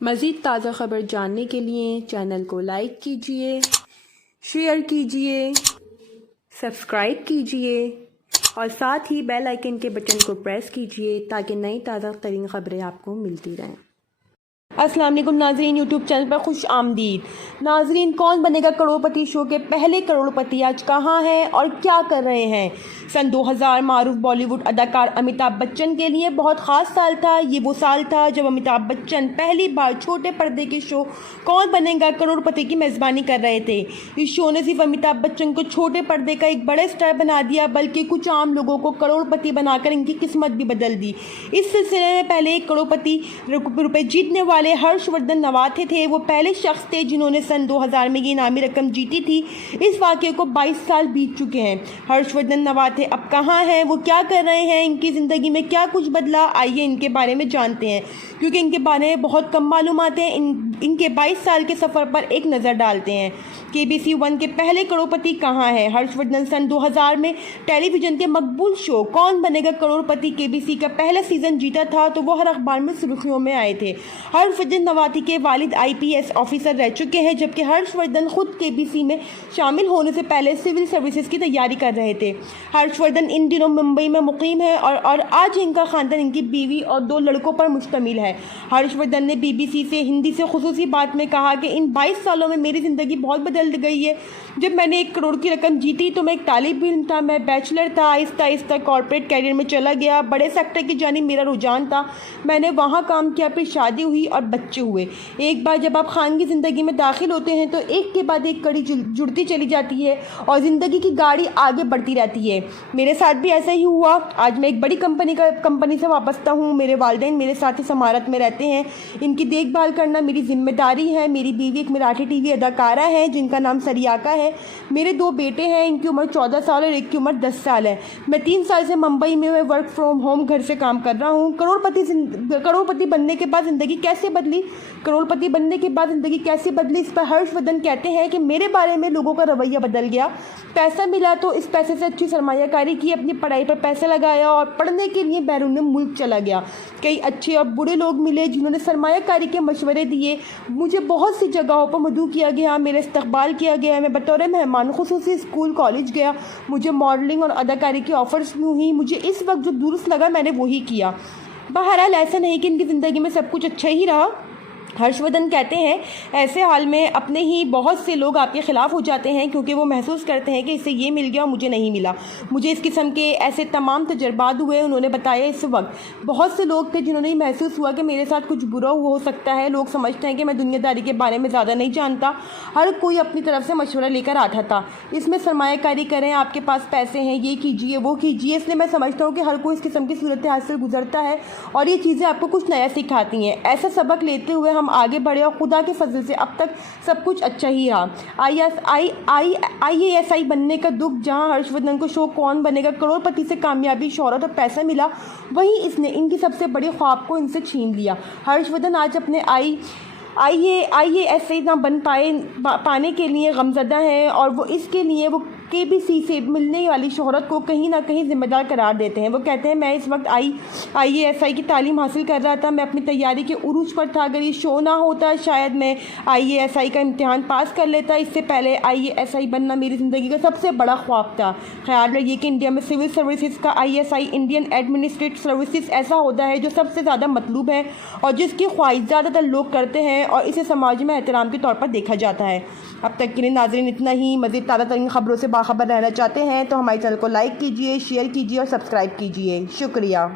मज़ीद ताज़ा खबर जानने के लिए चैनल को लाइक कीजिए, शेयर कीजिए, सब्सक्राइब कीजिए और साथ ही बेल आइकन के बटन को प्रेस कीजिए ताकि नई ताज़ा तरीन खबरें आपको मिलती रहें। अस्सलाम वालेकुम नाजरीन, यूट्यूब चैनल पर खुश आमदीद। नाजरीन, कौन बनेगा करोड़पति शो के पहले करोड़पति आज कहाँ हैं और क्या कर रहे हैं। सन 2000 मारूफ बॉलीवुड अदाकार अमिताभ बच्चन के लिए बहुत ख़ास साल था। ये वो साल था जब अमिताभ बच्चन पहली बार छोटे पर्दे के शो कौन बनेगा करोड़पति की मेज़बानी कर रहे थे। इस शो ने सिर्फ अमिताभ बच्चन को छोटे पर्दे का एक बड़े स्टार बना दिया, बल्कि कुछ आम लोगों को करोड़पति बनाकर इनकी किस्मत भी बदल दी। इस सिलसिले में पहले एक करोड़पति रुपए जीतने वाले हर्षवर्धन नवाथे थे। वो पहले शख्स थे जिन्होंने सन 2000 में ये इनामी रकम जीती थी। इस वाक़े को 22 साल बीत चुके हैं। हर्षवर्धन नवाथे अब कहाँ हैं, वो क्या कर रहे हैं, इनकी ज़िंदगी में क्या कुछ बदला, आइए इनके बारे में जानते हैं, क्योंकि इनके बारे में बहुत कम मालूमात हैं। इनके 22 साल के सफ़र पर एक नज़र डालते हैं। KBC 1 के पहले करोड़पति कहाँ हैं। हर्षवर्धन सन 2000 में टेलीविज़न के मकबूल शो कौन बनेगा करोड़पति KBC का पहला सीज़न जीता था, तो वो हर अखबार में सुर्खियों में आए थे। हर्षवर्धन नवाथे के वालिद IPS ऑफिसर रह चुके हैं, जबकि हर्षवर्धन खुद KBC में शामिल होने से पहले सिविल सर्विसेज की तैयारी कर रहे थे। हर्षवर्धन इन दिनों मुंबई में मुकीम है और आज इनका ख़ानदान इनकी बीवी और 2 लड़कों पर मुश्तमिल है। हर्षवर्धन ने BBC से हिंदी से खुसूसी बात में कहा कि इन 22 सालों में मेरी ज़िंदगी बहुत बदल गई है। जब मैंने 1 करोड़ की रकम जीती तो मैं एक तालिब इल्म था, मैं बैचलर था। आहिस्ता आहिस्ता कॉर्पोरेट कैरियर में चला गया, बड़े सेक्टर की जानिब मेरा रुझान था। मैंने वहाँ काम किया, फिर शादी हुई और बच्चे हुए। एक बार जब आप खानगी ज़िंदगी में दाखिल होते हैं तो एक के बाद एक कड़ी जुड़ती चली जाती है और ज़िंदगी की गाड़ी आगे बढ़ती रहती है। मेरे साथ भी ऐसा ही हुआ। आज मैं एक बड़ी कंपनी से वाबस्ता हूँ। मेरे वालिदैन मेरे साथ इस इमारत में रहते हैं। इनकी देखभाल करना मेरी जिम्मेदारी है। मेरी बीवी एक मराठी TV अदाकारा है जिनका नाम सरियाका है। मेरे 2 बेटे हैं, इनकी उम्र 14 साल और एक की उम्र 10 साल है। मैं 3 साल से मुंबई में वर्क फ्रॉम होम घर से काम कर रहा हूँ। करोड़पति बनने के बाद ज़िंदगी कैसे बदली, करोड़पति बनने के बाद ज़िंदगी कैसे बदली, इस पर हर्षवर्धन कहते हैं कि मेरे बारे में लोगों का रवैया बदल गया। पैसा मिला तो इस पैसे से अच्छी सरमायाकारी की, अपनी पढ़ाई पर पैसा लगाया और पढ़ने के लिए बैरून मुल्क चला गया। कई अच्छे और बुरे लोग मिले जिन्होंने सरमायाकारी के मशवरे दिए। मुझे बहुत सी जगहों पर मदऊ किया गया, मेरा इस्तकबाल किया गया। मैं बतौर मेहमान खुसूसी स्कूल कॉलेज गया। मुझे मॉडलिंग और अदाकारी की ऑफ़र्स हुई। मुझे इस वक्त जो दुरुस्त लगा मैंने वही किया। बहरहाल ऐसा नहीं कि इनकी ज़िंदगी में सब कुछ अच्छा ही रहा। हर्षवर्धन कहते हैं ऐसे हाल में अपने ही बहुत से लोग आपके ख़िलाफ़ हो जाते हैं, क्योंकि वो महसूस करते हैं कि इससे ये मिल गया और मुझे नहीं मिला। मुझे इस किस्म के ऐसे तमाम तजर्बात हुए। उन्होंने बताया इस वक्त बहुत से लोग थे जिन्होंने महसूस हुआ कि मेरे साथ कुछ बुरा हो सकता है। लोग समझते हैं कि मैं दुनियादारी के बारे में ज़्यादा नहीं जानता। हर कोई अपनी तरफ से मशवरा लेकर आता था, इसमें सरमायाकारी करें, आपके पास पैसे हैं, ये कीजिए वो कीजिए। इसलिए मैं समझता हूँ कि हर कोई इस किस्म की सूरत हाल से गुजरता है और ये चीज़ें आपको कुछ नया सिखाती हैं। ऐसा सबक लेते हुए हम आगे बढ़े और खुदा के फजल से अब तक सब कुछ अच्छा ही रहा। IASI बनने का दुख, जहां हर्षवर्धन को शो कौन बनेगा करोड़पति से कामयाबी, शोहरत और पैसा मिला, वहीं इसने इनकी सबसे बड़ी ख्वाब को इनसे छीन लिया। हर्षवर्धन आज अपने IASI ना बन पाने के लिए गमज़दा हैं और वो इसके लिए वो KBC से मिलने वाली शोहरत को कहीं ना कहीं ज़िम्मेदार करार देते हैं। वो कहते हैं मैं इस वक्त IASI की तालीम हासिल कर रहा था, मैं अपनी तैयारी के उरूज पर था। अगर ये शो ना होता शायद मैं IASI का इम्तिहान पास कर लेता। इससे पहले IASI बनना मेरी ज़िंदगी का सबसे बड़ा ख्वाब था। ख्याल रखिए कि इंडिया में सिविल सर्विसेज का ISI इंडियन एडमिनिस्ट्रेटिव सर्विसेज ऐसा होता है जो सबसे ज़्यादा मतलूब है और जिसकी ख्वाहिश ज़्यादातर लोग करते हैं और इसे समाज में एहतराम के तौर पर देखा जाता है। अब तक के लिए नाज़रीन इतना ही। मज़ीद ताज़ा तरीन खबरों से बाखबर रहना चाहते हैं तो हमारे चैनल को लाइक कीजिए, शेयर कीजिए और सब्सक्राइब कीजिए। शुक्रिया।